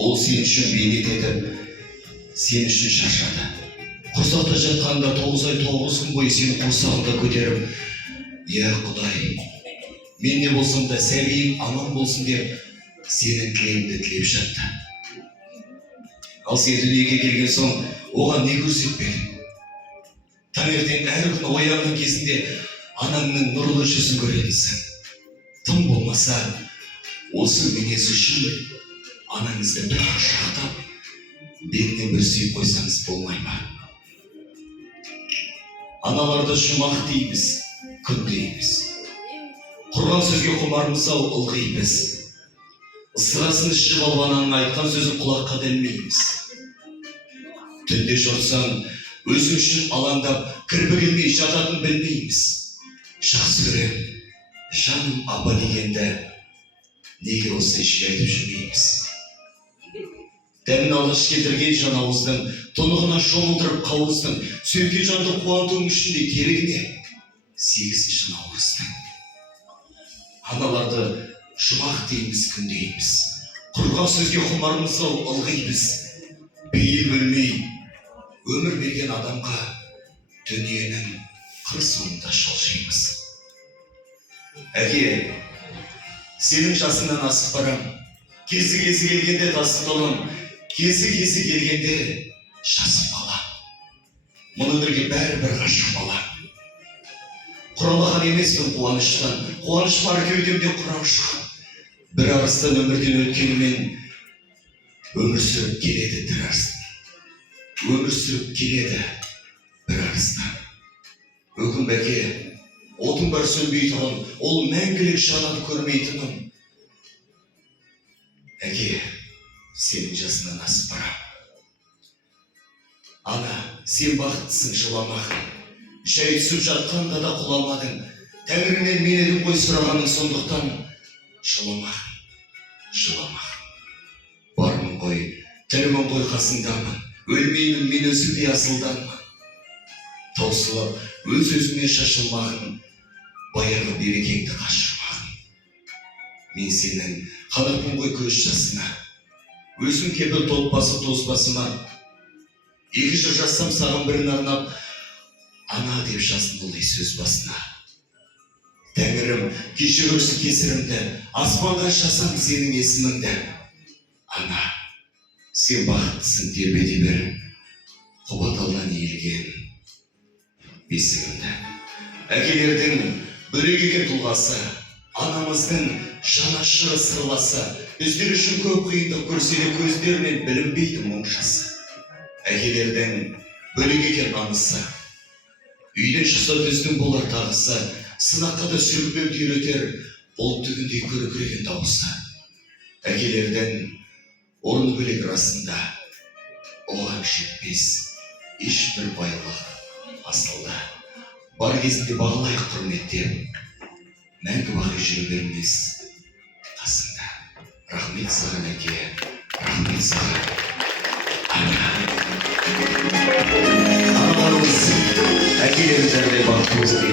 Ол сен үшін бейнет етіп, сен үшін шаршады. Құрсақта жатқанда 9 ай 9 күн бойы сені құрсағында көтеріп, «Я Құдай, мен не болсам да сәбиім аман болсын» деп, сенің тілегіңді тілеп жатты. Ал сен дүниеге келген соң, оған не көрсетпедің? Таңертең әр күн оянған кезінде анаңның нұрлы жүзін көретінсің. Тым болмаса, осы мінез үшін анаңызды бір құшақтап, бетінен бір сүйіп қойсаңыз болмай ма? Аналарды жұмақ дейміз, күн дейміз. Құрған сөзге құмармыз-ау ылғимыз. Ысырасын ішіп алып ананың айтқан сөзін құлаққа ілмейміз. Түнде жорсаң, өзің үшін алаңдап, кірпі келмей жататын білмейміз. Жақсы көрем, жаным апа дегенді, неге осылай жиі айтып жүрмейміз? Дәмін алғаш келтірген жан ауыздың, тұнығына шомылдырып қауыздың, сөйген жанды қуантуың үшін де керегіне 8-ші наурыздың. Аналарды жұмақ дейміз, күн дейміз. Құрған сөзге құмармыз-ау ылғимыз. Бейіл өлмей, өмір берген адамға дүниенің қыр соңында шалшимыз. Әке, сенің жасыңнан асып барам. Кезі келгенде тасып толым, кезі келгенде жасып қалам. Мұны бірге бәрібір ғашық балам. Құралаған емеспін қуаныштан, қуаныш бар кеудемде құраушық. Бір арыстан өмірден өткенімен өмір сүріп келеді бір арыстан. Өмір сүріп келеді бір арыстан. Өкім бәке, отың бар сөнбейтұғын, ол мәңгілік жанады көрмейтінім. Әке, сенің жасынан асып барам. Ана, сен бақыттысың жыламағын. Жай түсіп жатқанда да құламадың. Тәңірінен мен едім ғой сұрағаның, сондықтан жыламағын, жыламағын. Бармын ғой, тірімін ғой қасыңдамын. Өлмеймін мен өзіңдей асылданмын. Таусылып, өз-өзіме шашылмағын, баяғы берекеңді қашырмағын. Мен сенің қанықпын ғой көз жасына, өзім кебіл толпасы тозбасыма. 2 жыл жазсам саған бірін арнап, ана деп жаздым ылғи сөз басына. Тәңірім, кешірерсің кесірімді, аспанға шасам сенің есіміңді. Ана, сен бақыттысың тербете бер, құбаталдан иілген бесігімді. Әкелердің бөлек екен тұлғасы, анамыздың жанашыры сырласы, біздер үшін көп қиындық көрсе де көздерінен білінбейді мұңшасы. Әкелердің бөлек екен намысы, үйден шықса біздің болар тағысы, сынаққа да сүрінбеуді үйретер, ол түгіндей көркіреген дауысы. Әкелердің орны бөлек расында, оған жетпес ешбір байлық асылда. Бар кезінде бағалайық құрметтеп, мәңгі бақи жүре бермес қасында. Рахмет саған әке, рахмет саған ана. Аналарымыз, әкелеріміз әрбір бақыт болсын.